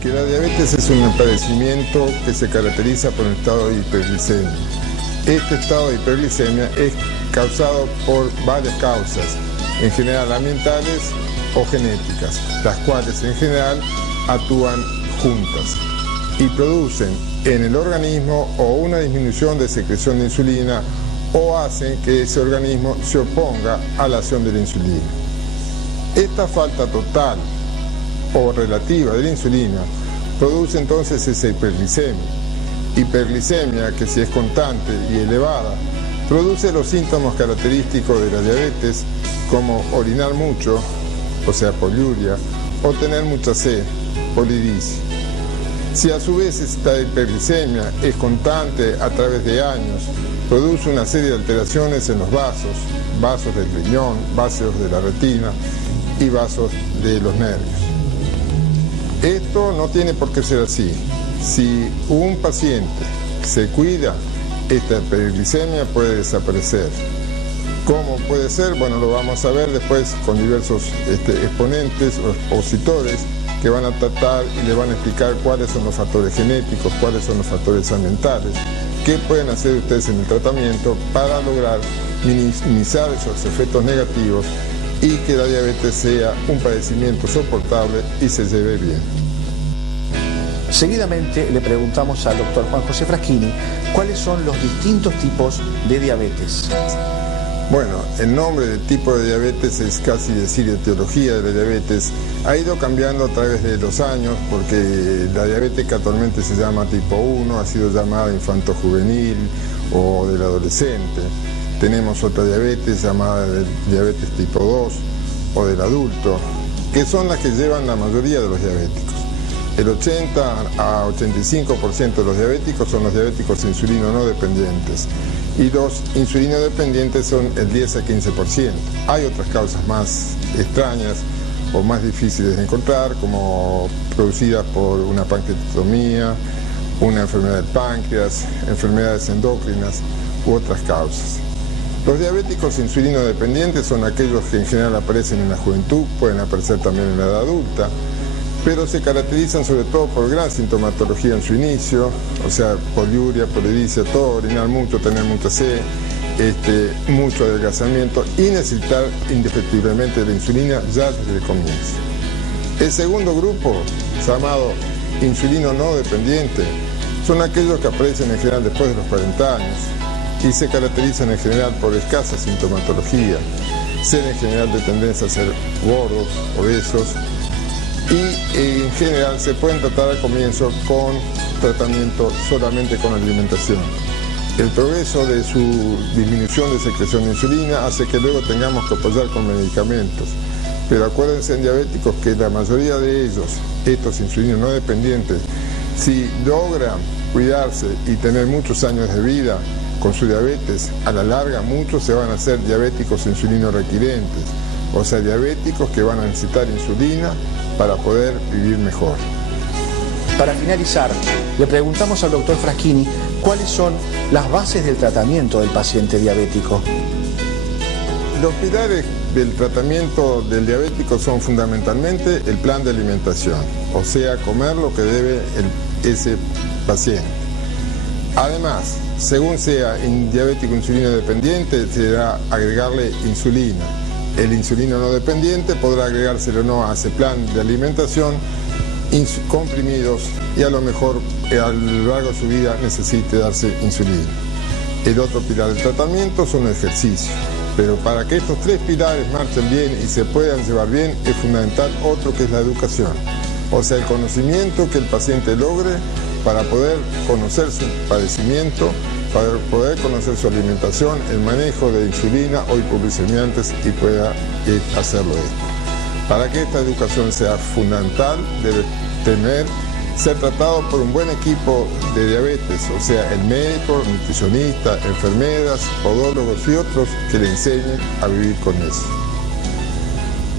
que la diabetes es un padecimiento que se caracteriza por un estado de hiperglicemia. Este estado de hiperglicemia es causado por varias causas, en general ambientales o genéticas, las cuales en general actúan juntas y producen en el organismo o una disminución de secreción de insulina o hacen que ese organismo se oponga a la acción de la insulina. Esta falta total o relativa de la insulina produce entonces esa hiperglicemia que si es constante y elevada produce los síntomas característicos de la diabetes como orinar mucho, o sea poliuria, o tener mucha sed, polirisis. Si a su vez esta hiperglicemia es constante a través de años, produce una serie de alteraciones en los vasos del riñón, vasos de la retina y vasos de los nervios. Esto no tiene por qué ser así. Si un paciente se cuida, esta hiperglicemia puede desaparecer. ¿Cómo puede ser? Bueno, lo vamos a ver después con diversos exponentes o expositores que van a tratar y le van a explicar cuáles son los factores genéticos, cuáles son los factores ambientales, qué pueden hacer ustedes en el tratamiento para lograr minimizar esos efectos negativos y que la diabetes sea un padecimiento soportable y se lleve bien. Seguidamente le preguntamos al doctor Juan José Fraschini cuáles son los distintos tipos de diabetes. Bueno, el nombre del tipo de diabetes es casi decir etiología de la diabetes. Ha ido cambiando a través de los años porque la diabetes que actualmente se llama tipo 1 ha sido llamada infanto-juvenil o del adolescente. Tenemos otra diabetes llamada diabetes tipo 2 o del adulto, que son las que llevan la mayoría de los diabéticos. El 80 a 85% de los diabéticos son los diabéticos insulino no dependientes y los insulino dependientes son el 10 a 15%. Hay otras causas más extrañas o más difíciles de encontrar, como producidas por una pancreatitomía, una enfermedad del páncreas, enfermedades endócrinas u otras causas. Los diabéticos insulino dependientes son aquellos que en general aparecen en la juventud, pueden aparecer también en la edad adulta, pero se caracterizan sobre todo por gran sintomatología en su inicio, o sea, poliuria, poliricia, todo, orinar mucho, tener mucha sed, mucho adelgazamiento y necesitar indefectiblemente la insulina ya desde el comienzo. El segundo grupo, llamado insulino no dependiente, son aquellos que aparecen en general después de los 40 años y se caracterizan en general por escasa sintomatología, ser en general de tendencia a ser gordos, obesos, y en general se pueden tratar al comienzo con tratamiento solamente con alimentación. El progreso de su disminución de secreción de insulina hace que luego tengamos que apoyar con medicamentos. Pero acuérdense en diabéticos que la mayoría de ellos, estos insulinos no dependientes, si logran cuidarse y tener muchos años de vida con su diabetes, a la larga muchos se van a hacer diabéticos insulino requirentes, o sea, diabéticos que van a necesitar insulina para poder vivir mejor. Para finalizar, le preguntamos al doctor Fraschini cuáles son las bases del tratamiento del paciente diabético. Los pilares del tratamiento del diabético son fundamentalmente el plan de alimentación, o sea, comer lo que debe ese paciente. Además, según sea un diabético insulino dependiente, se deberá agregarle insulina. El insulino no dependiente podrá agregárselo o no a ese plan de alimentación, comprimidos, y a lo mejor a lo largo de su vida necesite darse insulina. El otro pilar del tratamiento son los ejercicios, pero para que estos tres pilares marchen bien y se puedan llevar bien es fundamental otro que es la educación, o sea, el conocimiento que el paciente logre para poder conocer su padecimiento, para poder conocer su alimentación, el manejo de insulina o hipoglicemiantes y pueda hacerlo esto. Para que esta educación sea fundamental, debe ser tratado por un buen equipo de diabetes, o sea, el médico, el nutricionista, enfermeras, podólogos y otros que le enseñen a vivir con eso.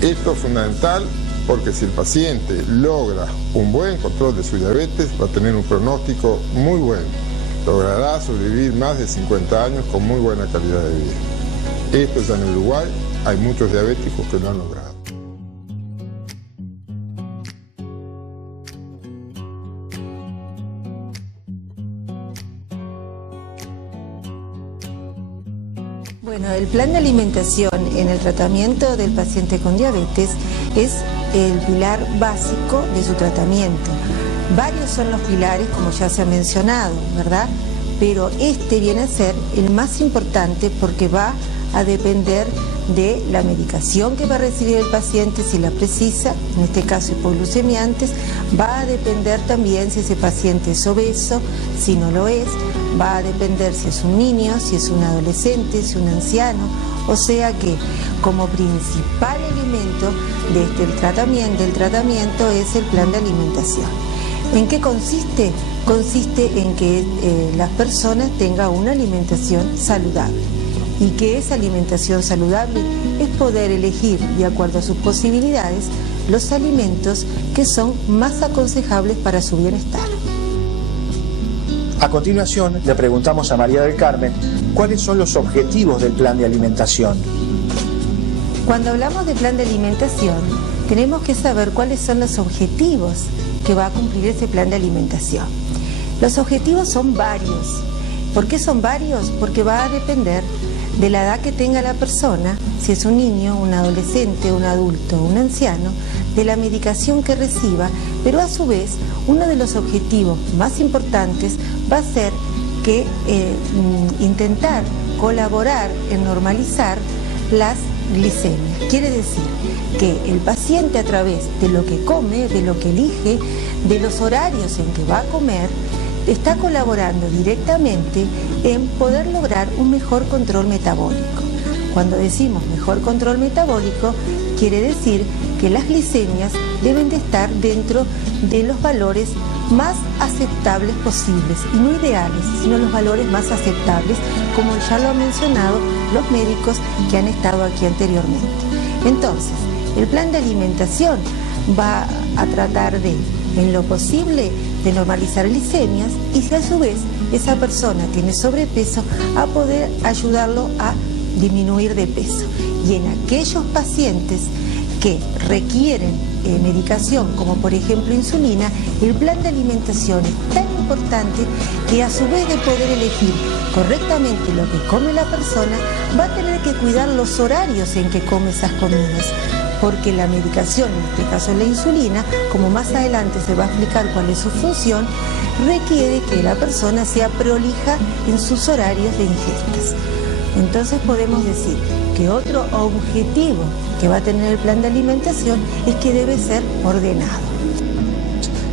Esto es fundamental porque si el paciente logra un buen control de su diabetes, va a tener un pronóstico muy bueno. Logrará sobrevivir más de 50 años con muy buena calidad de vida. Esto ya en Uruguay, hay muchos diabéticos que lo han logrado. Bueno, el plan de alimentación en el tratamiento del paciente con diabetes es el pilar básico de su tratamiento. Varios son los pilares, como ya se ha mencionado, ¿verdad? Pero este viene a ser el más importante porque va a depender de la medicación que va a recibir el paciente, si la precisa, en este caso hipoglucemiantes, va a depender también si ese paciente es obeso, si no lo es, va a depender si es un niño, si es un adolescente, si es un anciano, o sea que como principal elemento del tratamiento es el plan de alimentación. ¿En qué consiste? Consiste en que las personas tengan una alimentación saludable. Y que esa alimentación saludable es poder elegir, de acuerdo a sus posibilidades, los alimentos que son más aconsejables para su bienestar. A continuación, le preguntamos a María del Carmen cuáles son los objetivos del plan de alimentación. Cuando hablamos de plan de alimentación, tenemos que saber cuáles son los objetivos que va a cumplir ese plan de alimentación. Los objetivos son varios. ¿Por qué son varios? Porque va a depender de la edad que tenga la persona, si es un niño, un adolescente, un adulto, un anciano, de la medicación que reciba, pero a su vez uno de los objetivos más importantes va a ser que intentar colaborar en normalizar las glicemias. Quiere decir que el paciente, a través de lo que come, de lo que elige, de los horarios en que va a comer, está colaborando directamente en poder lograr un mejor control metabólico. Cuando decimos mejor control metabólico, quiere decir que las glicemias deben de estar dentro de los valores más aceptables posibles, y no ideales, sino los valores más aceptables, como ya lo han mencionado los médicos que han estado aquí anteriormente. Entonces, el plan de alimentación va a tratar de, en lo posible, de normalizar glicemias, y si a su vez esa persona tiene sobrepeso, a poder ayudarlo a disminuir de peso. Y en aquellos pacientes que requieren medicación, como por ejemplo insulina, el plan de alimentación es tan importante que, a su vez de poder elegir correctamente lo que come la persona, va a tener que cuidar los horarios en que come esas comidas, porque la medicación, en este caso la insulina, como más adelante se va a explicar cuál es su función, requiere que la persona sea prolija en sus horarios de ingestas. Entonces podemos decir que otro objetivo que va a tener el plan de alimentación es que debe ser ordenado.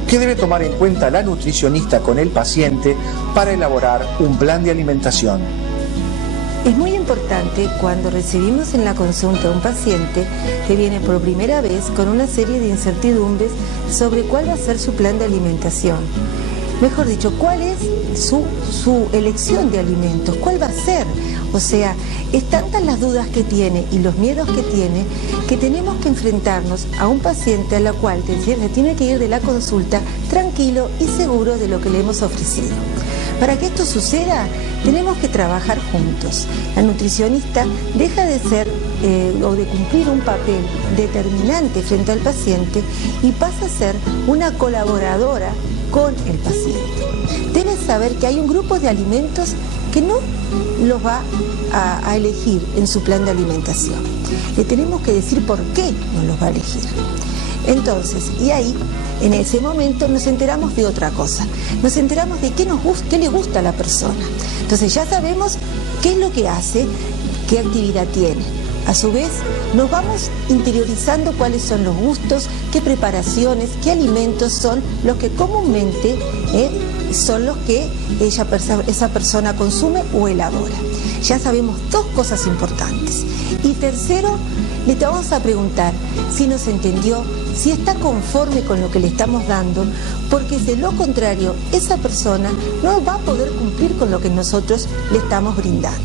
¿Qué debe tomar en cuenta la nutricionista con el paciente para elaborar un plan de alimentación? Es muy importante cuando recibimos en la consulta a un paciente que viene por primera vez con una serie de incertidumbres sobre cuál va a ser su plan de alimentación. Mejor dicho, cuál es su elección de alimentos, cuál va a ser. O sea, es tantas las dudas que tiene y los miedos que tiene, que tenemos que enfrentarnos a un paciente a la cual se tiene que ir de la consulta tranquilo y seguro de lo que le hemos ofrecido. Para que esto suceda, tenemos que trabajar juntos. La nutricionista deja de ser o de cumplir un papel determinante frente al paciente y pasa a ser una colaboradora con el paciente. Debe saber que hay un grupo de alimentos que no los va a elegir en su plan de alimentación. Le tenemos que decir por qué no los va a elegir. Entonces, y ahí, en ese momento, nos enteramos de otra cosa. Nos enteramos de qué le gusta a la persona. Entonces ya sabemos qué es lo que hace, qué actividad tiene. A su vez, nos vamos interiorizando cuáles son los gustos, qué preparaciones, qué alimentos son los que comúnmente son los que esa persona consume o elabora. Ya sabemos dos cosas importantes. Y tercero, le vamos a preguntar si nos entendió, si está conforme con lo que le estamos dando, porque de lo contrario, esa persona no va a poder cumplir con lo que nosotros le estamos brindando.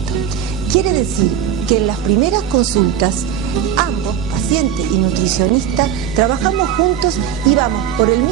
Quiere decir que en las primeras consultas, ambos, paciente y nutricionista, trabajamos juntos y vamos por el mismo